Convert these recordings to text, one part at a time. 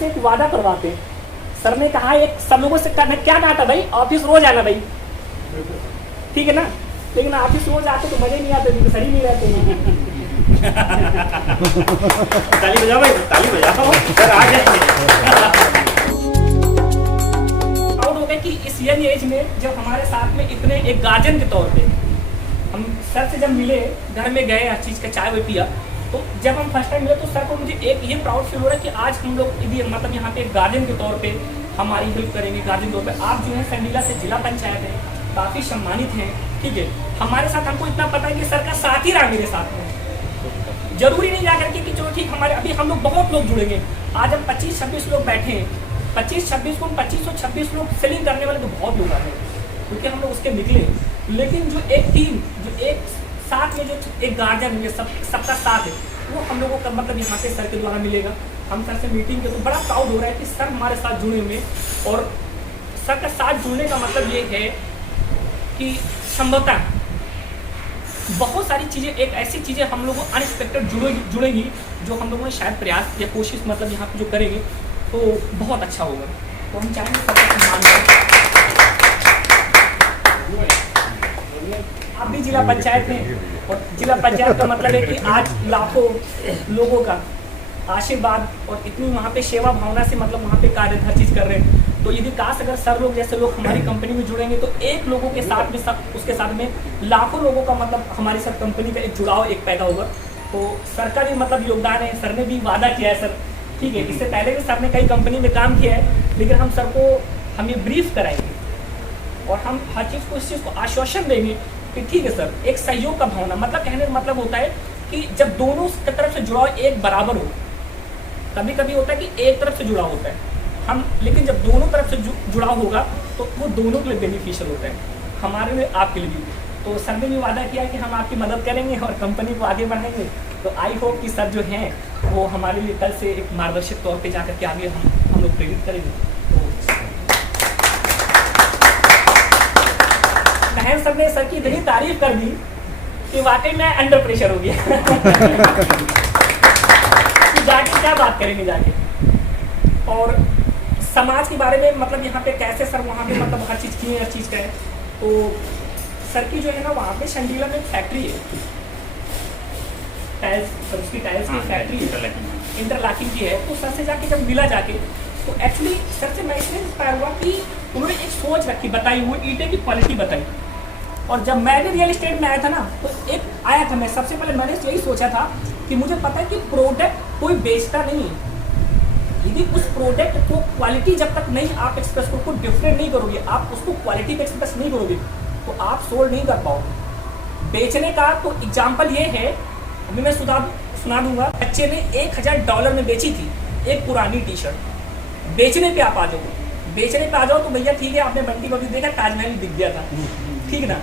से एक वादा करवाते हैं। सर ने कहा एक सब लोगों से करना, क्या कहा था भाई, ऑफिस रोज आना भाई, ठीक है ना, लेकिन ऑफिस रोज आते तो मजे नहीं आते, सर ही नहीं रहते ताली बजाओ भाई, ताली बजाओ, सर आ जाएंगे। कि इस यंग एज में जब हमारे साथ में इतने एक गार्जियन के तौर पे हम सर से जब मिले, घर में गए, हर चीज़ का चाय वो पिया, तो जब हम फर्स्ट टाइम मिले तो सर को मुझे एक ये प्राउड फील हो रहा है कि आज हम लोग यदि मतलब यहाँ पे एक गार्जियन के तौर पे हमारी हेल्प करेंगे, गार्जियन के तौर पे आप जो है संडीला से जिला पंचायत है, काफ़ी सम्मानित हैं, ठीक है। हमारे साथ हमको इतना पता है कि सर का साथ ही रहा मेरे साथ में, जरूरी नहीं जाकर के कि चलो ठीक हमारे अभी हम लोग बहुत लोग जुड़ेंगे। आज हम 25-26 लोग बैठे हैं, 25-26 को 2526 लोग सेलिंग करने वाले तो बहुत लोग आ रहे हैं, क्योंकि हम लोग उसके निकले। लेकिन जो एक टीम, जो एक साथ में जो एक गार्जियन है, सबका साथ है, वो हम लोगों का मतलब यहाँ पे सर के द्वारा मिलेगा। हम सर से मीटिंग के तो बड़ा प्राउड हो रहा है कि सर हमारे साथ जुड़े हुए, और सर का साथ जुड़ने का मतलब ये है कि संभवतः बहुत सारी चीज़ें, एक ऐसी चीज़ें हम लोगों को अनएक्सपेक्टेड जुड़ेगी जो हम लोगों ने शायद प्रयास या कोशिश मतलब यहाँ पे जो करेंगे तो बहुत अच्छा होगा। तो हम चाहेंगे सबका सम्मान करें। आप भी जिला पंचायत में, और जिला पंचायत का मतलब है कि आज लाखों लोगों का आशीर्वाद और इतनी वहाँ पे सेवा भावना से मतलब वहाँ पे कार्य हर चीज़ कर रहे हैं। तो यदि काश अगर सर लोग जैसे लोग हमारी कंपनी में जुड़ेंगे तो एक लोगों के साथ में सब उसके साथ में लाखों लोगों का मतलब हमारी साथ कंपनी का एक जुड़ाव एक पैदा होगा। तो सर का भी मतलब योगदान है, सर ने भी वादा किया है सर, ठीक है। इससे पहले भी सर ने कई कंपनी में काम किया है, लेकिन हम सर को हम ये ब्रीफ कराएंगे और हम हर चीज़ को इस चीज़ को आश्वासन देंगे कि ठीक है सर, एक सहयोग का भावना, मतलब कहने का मतलब होता है कि जब दोनों की तरफ से जुड़ाव एक बराबर हो। कभी कभी होता है कि एक तरफ से जुड़ाव होता है हम, लेकिन जब दोनों तरफ से जुड़ाव होगा तो वो दोनों के लिए बेनिफिशियल होता है, हमारे लिए, आपके लिए भी। तो सर ने भी वादा किया कि हम आपकी मदद करेंगे और कंपनी को आगे बढ़ाएंगे। तो आई होप कि सर जो हैं वो हमारे लिए कल से एक मार्गदर्शक तौर पे जाकर के आगे हम लोग प्रेरित करेंगे। तो सर ने सर की इतनी तारीफ कर दी कि वाकई में अंडर प्रेशर हो गया कि जाके क्या बात करेंगे जाके। और समाज के बारे में मतलब यहाँ पे कैसे सर वहाँ पे मतलब हर चीज़ की, हर चीज़ का है। तो सर की जो है ना वहाँ पे संडीला में एक फैक्ट्री है, टाइल्स, उसकी टाइल्स की फैक्ट्री है, इंटरलॉकिंग की है। तो सर से जाके जब मिला जाके तो एक्चुअली सर से मैं इसलिए इंस्पायर हुआ कि उन्होंने एक सोच रखी, बताई, वो ईंटे की क्वालिटी बताई। और जब मैं भी रियल एस्टेट में आया था ना तो एक आया था, मैं सबसे पहले मैंने यही सोचा था कि मुझे पता है कि प्रोडक्ट कोई बेचता नहीं है, यदि उस प्रोडक्ट को क्वालिटी जब तक नहीं आप एक्सप्रेस को डिफरेंट नहीं करोगे, आप उसको क्वालिटी पे एक्सप्रेस नहीं करोगे तो आप सोल्ड नहीं कर पाओगे। बेचने का तो एग्जाम्पल ये है, अभी मैं सुना दूंगा। बच्चे ने $1000 में बेची थी एक पुरानी टी शर्ट। बेचने पे आप आ जाओ, बेचने पे आ जाओ तो भैया ठीक है, आपने बंटी बबी देखा, ताजमहल दिख गया था, ठीक ना।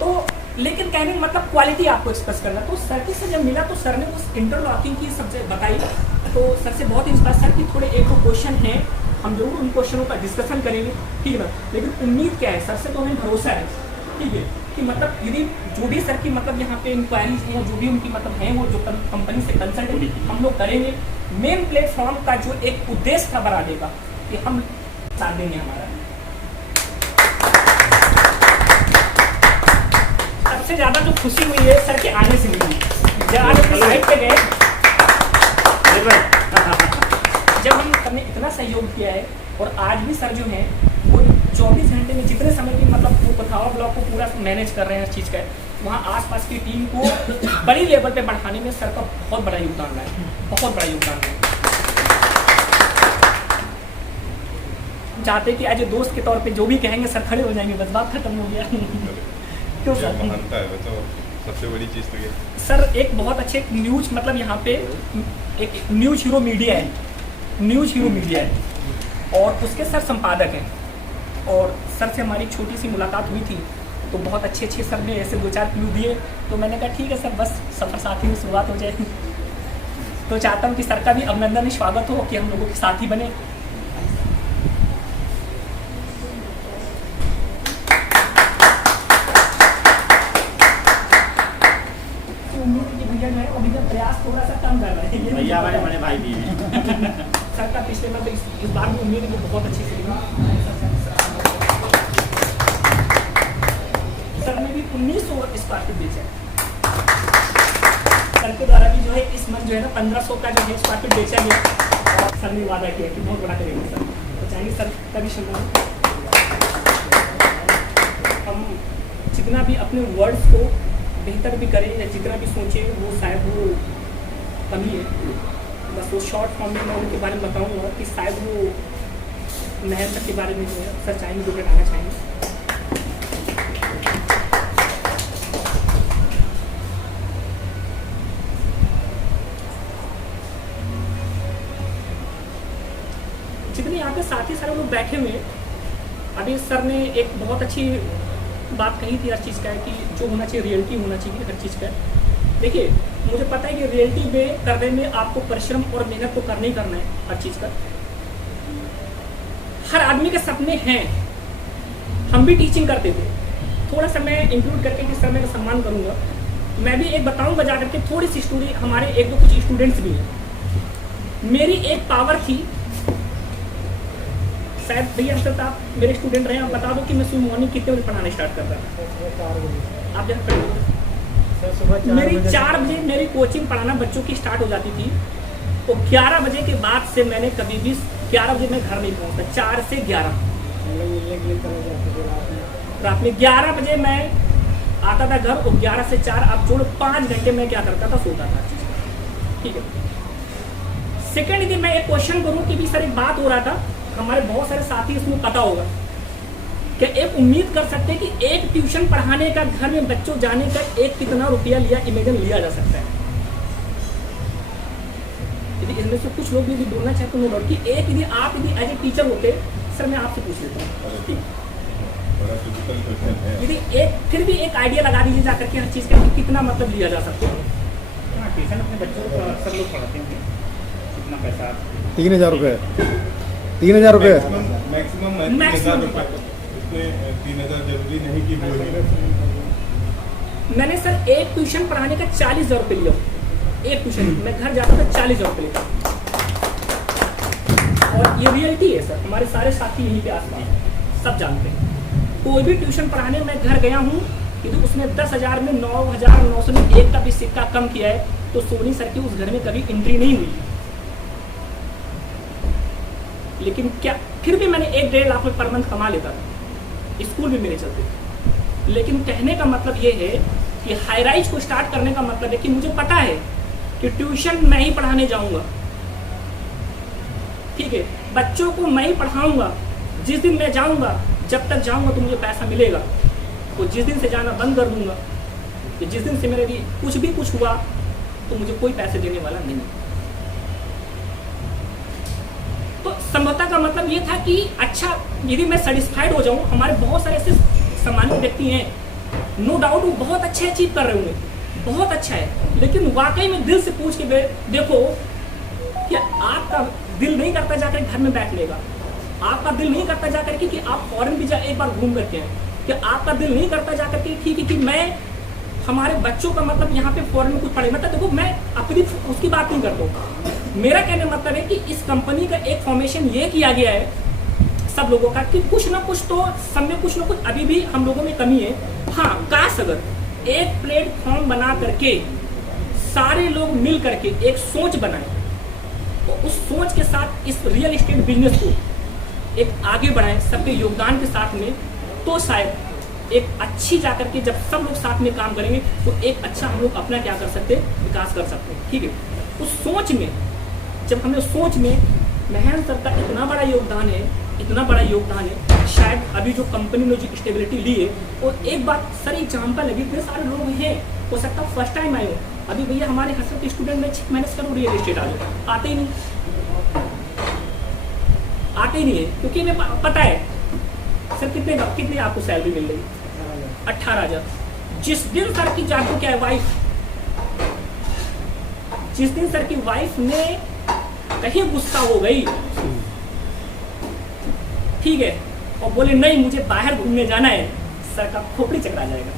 तो लेकिन कहने का मतलब क्वालिटी आपको एक्सप्रेस करना। तो सर से जब मिला तो सर ने उस इंटरलॉकिंग की सब्जेक्ट बताई, तो सर से बहुत इंस्पायर, सर की थोड़े एक दो क्वेश्चन हैं, हम जरूर उन क्वेश्चनों का डिस्कशन करेंगे, ठीक है ना। लेकिन उम्मीद क्या है, सर से तो हमें भरोसा है, ठीक है, कि मतलब यदि जो भी सर की मतलब यहाँ पे इंक्वायरीज हैं, जो भी उनकी मतलब हैं, वो जो कंपनी से कंसल्ट हम लोग करेंगे। मेन प्लेटफॉर्म का जो एक उद्देश्य था बनाने का कि हम साथ देंगे हमारा। सबसे ज़्यादा जो खुशी हुई है सर के आने से मिली, जब आज अपने साइड पे गए, जब हम सबने इतना सहयोग किया है, और आज भी सर जो हैं वो 24 घंटे में जितने समय की मतलब वो पथावा ब्लॉक को पूरा मैनेज कर रहे हैं हर चीज़ का, वहाँ आसपास की टीम को बड़ी लेवल पे बढ़ाने में सर का बहुत बड़ा योगदान रहा है, बहुत बड़ा योगदान है। चाहते कि एज ए दोस्त के तौर पे जो भी कहेंगे सर खड़े हो जाएंगे, बस बात खत्म हो गया। क्यों सर? तो सबसे बड़ी चीज़ तो ये सर एक बहुत अच्छे न्यूज मतलब यहाँ पे एक न्यूज हीरो मीडिया है, न्यूज हीरो मीडिया है, और उसके सर संपादक हैं। और सर से हमारी छोटी सी मुलाकात हुई थी, तो बहुत अच्छे सर ने ऐसे 2-4 क्लू दिए, तो मैंने कहा ठीक है सर, बस सफ़र साथी में शुरुआत हो जाए। तो चाहता हूँ कि सर का भी अभिनंदन स्वागत हो कि हम लोगों के साथी बने। भैया प्रयास थोड़ा सा कम कर रहे हैं, भैया हमारे बड़े भाई भी हैं। सर का पिछले में तो इस बार भी उम्मीद है कि बहुत अच्छी फिल्म सर ने भी 1900 स्क्वायर फीट बेचा है। सर के द्वारा भी जो है इस मंथ जो है ना 1500 का जो है स्क्वायर फीट बेचा गया और सर ने वादा किया कि बहुत बड़ा करेंगे सर। तो चाहेंगे सर का भी सम्मान। हम जितना भी अपने वर्ड्स को बेहतर भी करें या जितना भी सोचें वो शायद वो कमी है। बस वो शॉर्ट फॉर्म में मैं उनके बारे में बताऊंगा कि शायद वो नहर तक के बारे में जो है सर चाहेंगे जो बताना चाहेंगे। जितने यहाँ पे साथी सारे लोग बैठे हुए हैं, अभी सर ने एक बहुत अच्छी बात कही थी हर चीज़ का है कि जो होना चाहिए रियलिटी होना चाहिए हर चीज़ का। देखिए मुझे पता है कि रियलिटी में करने में आपको परिश्रम और मेहनत तो करना ही करना है हर चीज़ का। हर आदमी के सपने हैं, हम भी टीचिंग करते थे। थोड़ा सा मैं इंक्लूड करके कि सर मैं सम्मान करूँगा, मैं भी एक बताऊँगा जा करके थोड़ी सी स्टोरी। हमारे एक दो कुछ स्टूडेंट्स भी हैं। मेरी एक पावर थी, शायद भैया सर आप मेरे स्टूडेंट रहे, आप बता दो कि मैं सुबह मॉर्निंग कितने बजे पढ़ाना स्टार्ट करता था? आप जहाँ पढ़िए मेरी 4 बजे मेरी कोचिंग पढ़ाना बच्चों की स्टार्ट हो जाती थी। तो 11 बजे के बाद से मैंने कभी भी 11 बजे मैं घर नहीं पहुँचता। 4 से 11 रात में 11 बजे मैं आता था घर और 11 से 4 आप जोड़ 5 घंटे में क्या करता था, सोता था। ठीक है। सेकेंड यदि मैं एक क्वेश्चन करूँ कि भी सर एक बात हो रहा था, हमारे बहुत सारे साथी इसमें पता होगा कि एक उम्मीद कर सकते हैं कि एक ट्यूशन पढ़ाने का घर में बच्चों जाने का एक कितना रुपया इमेजिन लिया जा सकता है। यदि इनमें से कुछ लोग भी बोलना चाहते हैं कि एक यदि आप यदि एज ए टीचर होते, सर मैं आपसे पूछ लेता हूँ, यदि एक फिर भी एक आइडिया लगा दीजिए जाकर के हर चीज़ का कितना मतलब लिया जा सकता है। ट्यूशन अपने बच्चों को अक्सर लोग पढ़ाते हैं, कितना पैसा? 3000 रुपये। 3000 रुपये मैक्सिमम 3000 रुपये। इसमें 3000 जरूरी नहीं कि मैंने सर एक ट्यूशन पढ़ाने का 40,000 रुपये लिया। एक ट्यूशन मैं घर जाता था 40,000 रुपये लेता। और ये रियलिटी है सर, हमारे सारे साथी यहीं पे आसपास सब जानते हैं। कोई भी ट्यूशन पढ़ाने मैं घर गया हूँ कि तो उसने 10,000 में 9,900 में एक का भी सिक्का कम किया है, तो सोनी सर की उस घर में कभी एंट्री नहीं हुई। लेकिन क्या फिर भी मैंने 1-1.5 लाख में पर मंथ कमा लेता था, स्कूल भी मेरे चलते। लेकिन कहने का मतलब ये है कि हाई राइज को स्टार्ट करने का मतलब है कि मुझे पता है कि ट्यूशन मैं ही पढ़ाने जाऊंगा। ठीक है, बच्चों को मैं ही पढ़ाऊंगा। जिस दिन मैं जाऊंगा, जब तक जाऊंगा तो मुझे पैसा मिलेगा। तो जिस दिन से जाना बंद कर दूंगा, कि जिस दिन से मेरे लिए कुछ हुआ तो मुझे कोई पैसे देने वाला नहीं। तो समझौता का मतलब ये था कि अच्छा यदि मैं सेटिस्फाइड हो जाऊं। हमारे बहुत सारे ऐसे सम्मानित व्यक्ति हैं, नो डाउट वो बहुत अच्छे अचीव कर रहे होंगे, बहुत अच्छा है, लेकिन वाकई में दिल से पूछ के देखो कि आपका दिल नहीं करता जाकर घर में बैठने का, आपका दिल नहीं करता जाकर कि आप फॉरेन भी एक बार घूम करके हैं, कि आपका दिल नहीं करता जाकर के ठीक है कि मैं हमारे बच्चों का मतलब यहाँ पे फॉरेन में कुछ पढ़े। मतलब देखो मैं अपनी उसकी बात नहीं करता हूँ, मेरा कहने का मतलब है कि इस कंपनी का एक फॉर्मेशन ये किया गया है सब लोगों का कि कुछ ना कुछ तो सब में कुछ ना कुछ अभी भी हम लोगों में कमी है। हाँ, काश अगर एक प्लेटफॉर्म बना करके सारे लोग मिल करके एक सोच बनाए तो उस सोच के साथ इस रियल एस्टेट बिजनेस को एक आगे बढ़ाएं सबके योगदान के साथ में, तो शायद एक अच्छी जाकर के जब सब लोग साथ में काम करेंगे तो एक अच्छा हम लोग अपना क्या कर सकते हैं, विकास कर सकते हैं। ठीक है, उस सोच में जब हमने सोच में महेंद्र सर का इतना बड़ा योगदान है, इतना बड़ा योगदान है, शायद अभी जो कंपनी ने जो स्टेबिलिटी ली है। और एक बात सर एग्जाम्पल लगी, इतने सारे लोग हैं, हो सकता है फर्स्ट टाइम आए हो। अभी भैया हमारे हसरत स्टूडेंट में मैनेज करो रियल एस्टेट आते ही नहीं, आते ही नहीं है, क्योंकि हमें पता है सर कितने आपको सैलरी मिल रही, 18,000। जिस दिन सर की जाको क्या है वाइफ, जिस दिन सर की वाइफ ने कहीं गुस्सा हो गई, ठीक है, और बोले नहीं मुझे बाहर घूमने जाना है, सर का खोपड़ी चकरा जाएगा।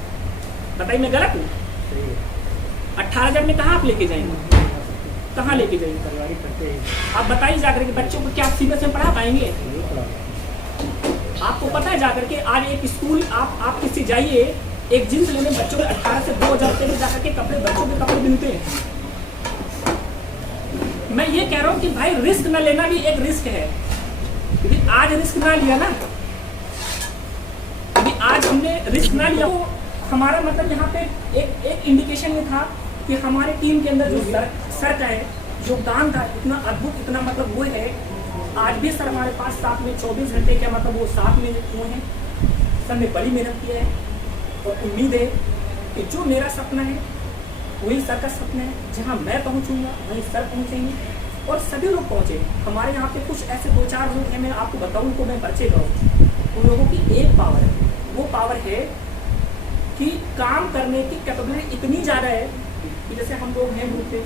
बताइए मैं गलत हूँ? 18,000 में कहाँ आप लेके जाएंगे? कहाँ लेके जाएंगे? पारिवारिक करते हैं, आप बताइए जाकर के बच्चों को क्या आप सीबीएसई में पढ़ा पाएंगे? आपको पता है जाकर के आज एक स्कूल आप किसी जाइए, एक जींस लेने बच्चों के 18 से 2000 रुपये में जाकर के कपड़े, बच्चों के कपड़े मिलते हैं। मैं ये कह रहा हूँ कि भाई रिस्क न लेना भी एक रिस्क है, क्योंकि आज रिस्क ना लिया ना, क्योंकि आज हमने रिस्क ना लिया, तो हमारा मतलब यहाँ पे एक इंडिकेशन ये था कि हमारी टीम के अंदर जो सर का है योगदान था, इतना अद्भुत, इतना मतलब वो है। आज भी सर हमारे पास साथ में 24 घंटे क्या मतलब वो साथ में हुए हैं। सर ने बड़ी मेहनत की है और उम्मीद है कि जो मेरा सपना है वही सर का सपना है। जहाँ मैं पहुँचूंगा वहीं सर पहुँचेंगे और सभी लोग पहुँचेंगे। हमारे यहाँ पे कुछ ऐसे 2-4 लोग हैं, मैं आपको बताऊँ उनको मैं परिचय करूँ। उन लोगों की एक पावर है, वो पावर है कि काम करने की कैपेबिलिटी इतनी ज़्यादा है कि जैसे हम लोग हैं ग्रुप पे,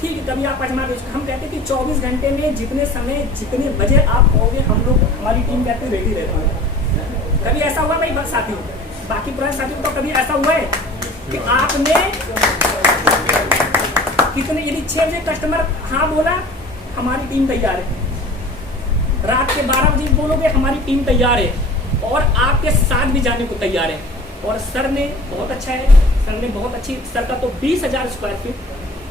ठीक है, कभी आप अजमा बेच, हम कहते हैं कि 24 घंटे में जितने समय जितने बजे आप आओगे हम लोग हमारी टीम कहते हैं रेडी रहती है। कभी ऐसा हुआ भाई साथियों, बाकी पुराने साथियों को कभी ऐसा हुआ है कि आपने कितने, यदि 6 बजे कस्टमर हाँ बोला हमारी टीम तैयार है, रात के 12 बजे बोलोगे हमारी टीम तैयार है और आपके साथ भी जाने को तैयार है। और सर ने बहुत अच्छा है, सर ने बहुत अच्छी, सर का तो 20,000 स्क्वायर फीट,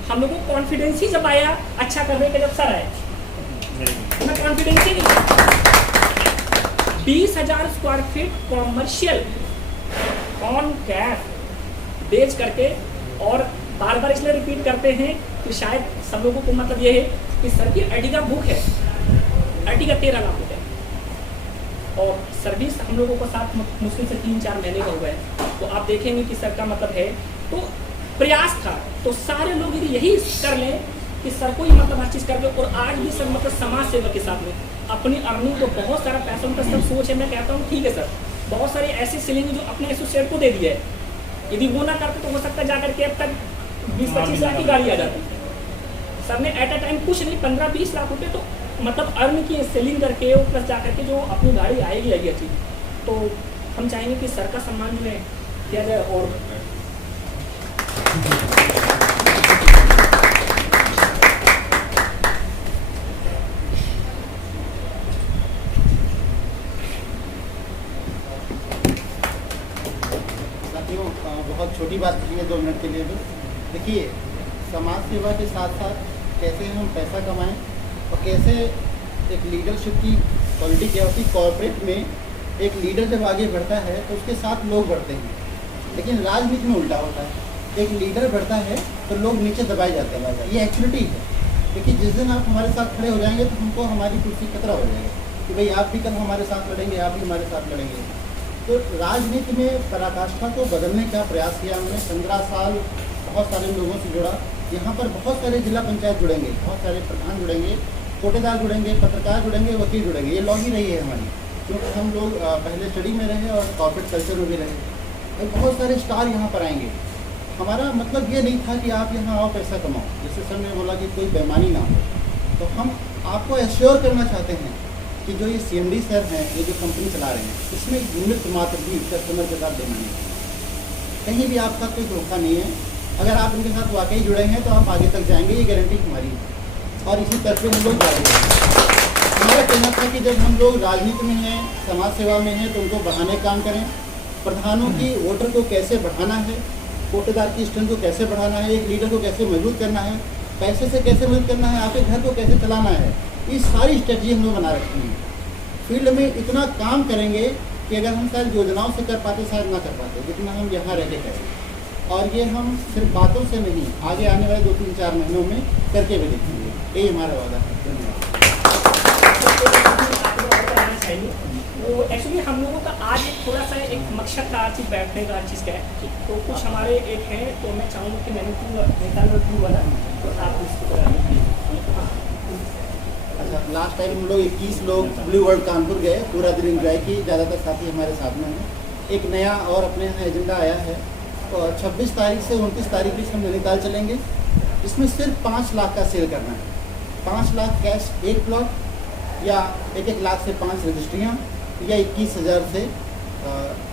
हम लोगों को कॉन्फिडेंस ही जब आया अच्छा करने के, जब सर आए मैं कॉन्फिडेंस ही नहीं, 20,000 square feet commercial on cash बेच करके, और बार बार इसलिए रिपीट करते हैं कि शायद सब लोगों को मतलब ये है कि सर की अर्टिगा बुक है, अर्टिगा 13 लाख रुपये, और सर्विस हम लोगों को साथ मुश्किल से 3-4 महीने का हुआ है। तो आप देखेंगे कि सर का मतलब है, तो प्रयास था, तो सारे लोग यदि यही कर लें कि सर को ही मतलब हर चीज़ कर दे। और आज भी सर मतलब समाज सेवा के साथ में अपनी अर्निंग को बहुत सारा पैसा उनका सब सोच है। मैं कहता हूँ ठीक है सर, बहुत सारे ऐसे सिलिंग जो अपने एसोसिएट को दे दिया है, यदि वो ना करते तो हो सकता है जाकर के अब तक 20-25 लाख की गाड़ी आ जाती। सर ने एट अ टाइम कुछ नहीं 15-20 लाख रुपये तो मतलब अर्न किए सेलिंग करके, और प्लस जाकर के जो अपनी गाड़ी आएगी अच्छी। तो हम चाहेंगे कि सर का सम्मान जो है किया जाए। और बहुत छोटी बात है 2 मिनट के लिए भी। देखिए, समाज सेवा के साथ साथ कैसे हम पैसा कमाएं और कैसे एक लीडरशिप की क्वालिटी क्या होती है। कॉर्पोरेट में एक लीडर जब आगे बढ़ता है तो उसके साथ लोग बढ़ते हैं, लेकिन राजनीति में उल्टा होता है, एक लीडर बढ़ता है तो लोग नीचे दबाए जाते हैं। ये एक्चुअलिटी है। देखिए, जिस दिन आप हमारे साथ खड़े हो जाएंगे तो हमको हमारी कुर्सी खतरा हो जाएगा कि भाई आप भी कल हमारे साथ लड़ेंगे, आप भी हमारे साथ लड़ेंगे। तो राजनीति में पराकाष्ठा को बदलने का प्रयास किया हमने। 15 साल बहुत सारे लोगों से जुड़ा। यहाँ पर बहुत सारे जिला पंचायत जुड़ेंगे, बहुत सारे प्रधान जुड़ेंगे, कोटेदार जुड़ेंगे, पत्रकार जुड़ेंगे, वकील जुड़ेंगे। ये लॉ ही रही है हमारी, क्योंकि हम लोग पहले स्टडी में रहे और कॉर्पोरेट कल्चर में भी रहे। और बहुत सारे स्टार यहाँ पर आएंगे। हमारा मतलब ये नहीं था कि आप यहाँ आओ पैसा कमाओ, जैसे सर ने बोला कि कोई बेईमानी ना हो। तो हम आपको एश्योर करना चाहते हैं कि जो ये CMD सर हैं, ये जो कंपनी चला रहे हैं, इसमें यूनिट मात्र भी कस्टमर के साथ बेईमानी है। कहीं भी आपका कोई धोखा नहीं है। अगर आप इनके साथ वाकई जुड़े हैं तो आप आगे तक जाएंगे, ये गारंटी हमारी है। और इसी तरह से हम लोग जाएंगे। हमारा कहना था कि जब हम लोग राजनीति में हैं, समाज सेवा में हैं, तो उनको बढ़ाने का काम करें। प्रधानों की वोटर को कैसे बढ़ाना है, कोटेदार की स्ट्रेंथ को कैसे बढ़ाना है, एक लीडर को कैसे मजबूत करना है, पैसे से कैसे मदद करना है, आपके घर को कैसे चलाना है, ये सारी स्ट्रेटजी हम लोग बना रखी हैं। फील्ड में इतना काम करेंगे कि अगर हम शायद योजनाओं से कर पाते, शायद ना कर पाते, जितना हम यहाँ रह के करें। और ये हम सिर्फ बातों से नहीं, आगे आने वाले 2-3-4 महीनों में करके भी देखेंगे। यही हमारा वादा है। धन्यवाद। वो एक्चुअली हम लोगों का आज एक थोड़ा सा एक मकसद था हर चीज़ बैठने का, हर चीज़ का है। तो कुछ हमारे एक हैं, तो मैं चाहूँगा कि मैंने वाला तो आप इसको अच्छा, लास्ट टाइम हम लोग 21 लोग ब्लू वर्ल्ड कानपुर गए, पूरा दिन एंजॉय की। ज़्यादातर साथी हमारे साथ में हैं। एक नया और अपने यहाँ एजेंडा आया है, तो 26 तारीख से 29 तारीख बीच हम नैनीताल चलेंगे। इसमें सिर्फ 5 लाख का सेल करना है। 5 लाख कैश एक प्लॉट, या 1-1 लाख से 5 रजिस्ट्रियाँ, या 21,000 से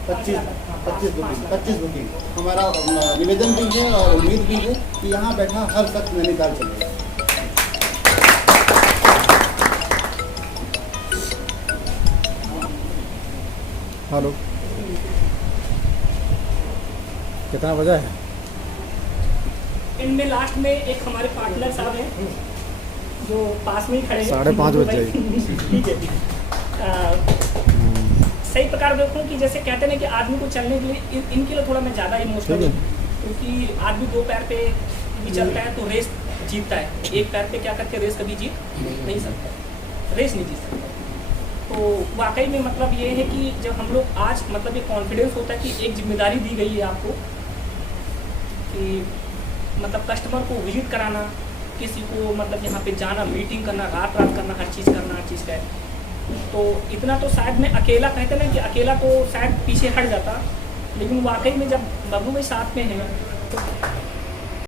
25 बुकिंग। हमारा निवेदन भी है और उम्मीद भी है कि यहाँ बैठा हर शख्स नैनीताल चलेगा। हेलो, कितना बजा है? इनमें लास्ट में एक हमारे पार्टनर साहब हैं जो पास में ही खड़े हैं। 5:30 बज ठीक है। सही प्रकार देखूँ कि जैसे कहते हैं कि आदमी को चलने के लिए इनके लिए थोड़ा मैं ज़्यादा इमोशनल हूँ, क्योंकि आदमी 2 पैर पे भी चलता है तो रेस जीतता है, एक पैर पे क्या करके रेस कभी जीत नहीं सकता, रेस नहीं जीत सकता। तो वाकई में मतलब ये है कि जब हम लोग आज मतलब ये कॉन्फिडेंस होता है कि एक जिम्मेदारी दी गई है आपको कि मतलब कस्टमर को विजिट कराना, किसी को मतलब यहाँ पे जाना, मीटिंग करना, रात करना, हर चीज़ का है। तो इतना तो शायद मैं अकेला, कहते ना कि अकेला तो शायद पीछे हट जाता, लेकिन वाकई में जब बबलू भाई साथ में हैं तो